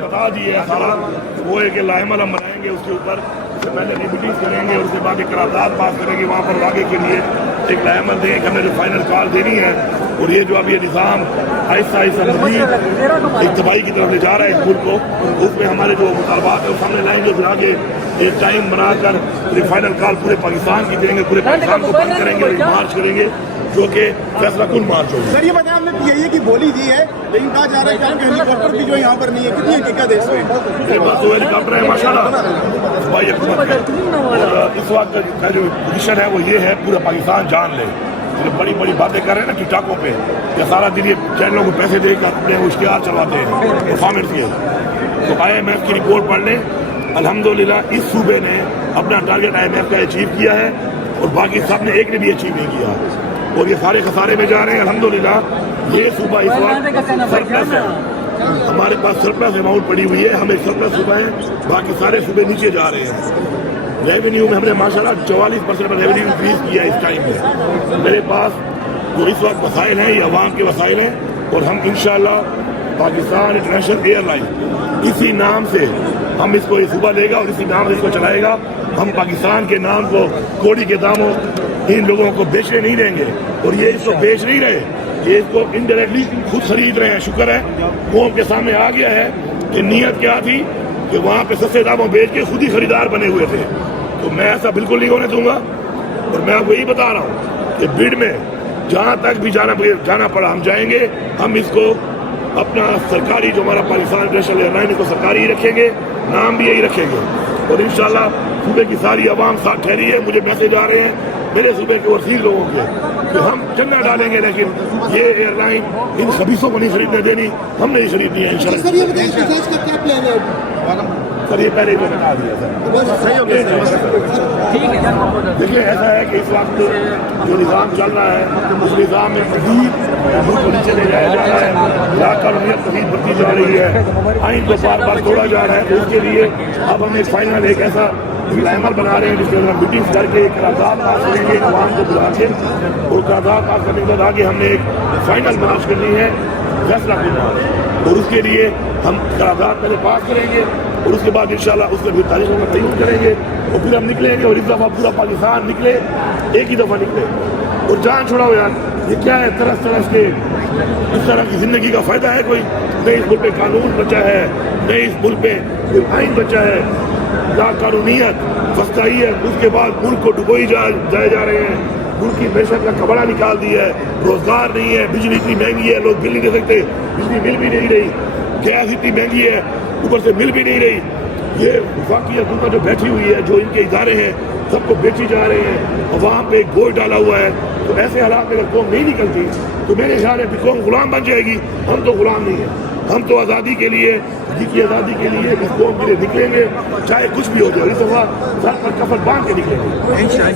بتا دیے سارا وہ ہے کہ لائحہ عمل بنائیں گے اس کے اوپر، اس سے پہلے ریمیڈیز کریں گے، اس کے بعد ایک قرارداد پاس کریں گے وہاں پر آگے کے لیے ایک لائحہ عمل دیں گے کہ ہمیں جو فائنل کال دینی ہے، اور یہ جو اب یہ نظام آہستہ آہستہ مزید اجتماعی کی طرف لے جا رہا ہے اس ملک کو، اس میں ہمارے جو مطالبات ہیں وہ سامنے لائیں گے، پھر آگے ایک ٹائم بنا کر ایک فائنل کال پورے پاکستان کی دیں گے، پورے پاکستان کو بند کریں گے اور مارچ کریں گے جو کہ فیصلہ کن مارچ ہوگی۔ سر یہ بتائیں آپ نے پی آئی اے کی بولی دی ہے لیکن کہا جا رہا ہے کہ آپ کے ہیلی کاپٹر بھی جو یہاں پر نہیں ہے، کتنی حقیقت ہے اس میں؟ میرے پاس دو ہیلی کاپٹر ہے ماشاء اللہ صوبائی حکومت کا، اور اس وقت کا جو پوزیشن ہے وہ یہ ہے پورا پاکستان جان لے۔ جو بڑی بڑی باتیں کر رہے ہیں نا ٹک ٹاکوں پہ، کہ سارا دن یہ چینلوں کو پیسے دے کر اپنے اشتہار چلواتے ہیں پرفارمنس کے، تو آئی ایم ایف کی رپورٹ پڑھ لیں، الحمدللہ اس صوبے نے اپنا ٹارگیٹ آئی ایم ایف کا اچیو کیا ہے اور باقی سب نے ایک نے بھی اچیو نہیں کیا، اور یہ سارے خسارے میں جا رہے ہیں۔ الحمدللہ یہ صوبہ اس وقت سرپلس ہے، ہمارے پاس سرپلس اماؤنٹ پڑی ہوئی ہے، ہم ایک سرپلس صوبہ ہیں، باقی سارے صوبے نیچے جا رہے ہیں۔ ریونیو میں ہم نے ماشاءاللہ 44% پر ریونیو انکریز کیا ہے اس ٹائم میں۔ میرے پاس جو اس وقت وسائل ہیں یہ عوام کے وسائل ہیں، اور ہم انشاءاللہ پاکستان انٹرنیشنل ایئر لائن اسی نام سے ہم اس کو یہ صوبہ لے گا اور اسی نام سے اس کو چلائے گا۔ ہم پاکستان کے نام کو کوڑی کے داموں ان لوگوں کو بیچنے نہیں دیں گے، اور یہ اس کو بیچ نہیں رہے، یہ اس کو انڈائریکٹلی خود خرید رہے ہیں۔ شکر ہے قوم کے سامنے آ گیا ہے کہ نیت کیا تھی، کہ وہاں پہ سستے داموں بیچ کے خود ہی خریدار بنے ہوئے تھے، تو میں ایسا بالکل نہیں ہونے دوں گا۔ اور میں آپ کو یہی بتا رہا ہوں کہ بڈ میں جہاں تک بھی جانا پڑا ہم جائیں گے، ہم اس کو اپنا سرکاری جو ہمارا پاکستان انٹرنیشنل ایئر لائن کو سرکاری ہی رکھیں گے، نام بھی یہی رکھیں گے، اور انشاءاللہ صوبے کی ساری عوام ساتھ ٹھہری ہے۔ مجھے میسج آ رہے ہیں میرے صوبے کے ورثی لوگوں کے کہ ہم چندہ ڈالیں گے لیکن یہ ایئر لائن ان خبیثوں کو نہیں خریدنے دینی، ہم نہیں خریدنی ہے انشاءاللہ۔ سر یہ بتائیں احتجاج کا کیا پلان ہے؟ سر یہ پہلے ہی بتا دیا سر۔ دیکھیے ایسا ہے کہ اس وقت جو نظام چل رہا ہے اس نظام میں مزید ملک کو نیچے لے جایا جا رہا ہے، لا قانونیت مزید بڑھتی جا رہی ہے، آئین کو بار بار توڑا جا رہا ہے، تو اس کے لیے اب ہم ایک فائنل ایک ایسا عمل بنا رہے ہیں جس کے اندر میٹنگس کر کے ایک قرارداد پاس کریں گے عوام کو بلا کے، اور قرارداد پاس کرنے کے بعد آگے ہم نے ایک فائنل مارچ کرنی ہے فیصلہ کرنا، اور اس کے لیے ہم قرارداد پہلے پاس کریں گے اور اس کے بعد انشاءاللہ اس میں بھی تاریخوں کا تعین کریں گے، اور پھر ہم نکلیں گے، اور اس دفعہ پورا پاکستان نکلے، ایک ہی دفعہ نکلے، اور جان چھوڑاؤ یار یہ کیا ہے ترس ترس کے اس طرح کی زندگی کا فائدہ ہے کوئی؟ نہیں اس ملک پہ قانون بچا ہے، نہیں اس ملک پہ کوئی آئین بچا ہے، لا قانونیت فسطائیت، اس کے بعد ملک کو ڈبوئی جائے جا رہے ہیں، ملک کی معیشت کا کبڑا نکال دیا ہے، روزگار نہیں ہے، بجلی اتنی مہنگی ہے لوگ بل نہیں دے سکتے، بجلی مل بھی نہیں رہی، گیس اتنی مہنگی ہے اوپر سے مل بھی نہیں رہی، یہ وفاقی حکومت جو بیٹھی ہوئی ہے، جو ان کے ادارے ہیں سب کو بیچی جا رہے ہیں، عوام پہ ایک بوجھ ڈالا ہوا ہے، تو ایسے حالات میں اگر قوم نہیں نکلتی تو میرے خیال ہے کہ قوم غلام بن جائے گی۔ ہم تو غلام نہیں ہیں، ہم تو آزادی کے لیے، جی کی آزادی کے لیے اس قوم کے لیے نکلیں گے، چاہے کچھ بھی ہو جائے، اس دفعہ سر پر کفن باندھ کے نکلیں گے۔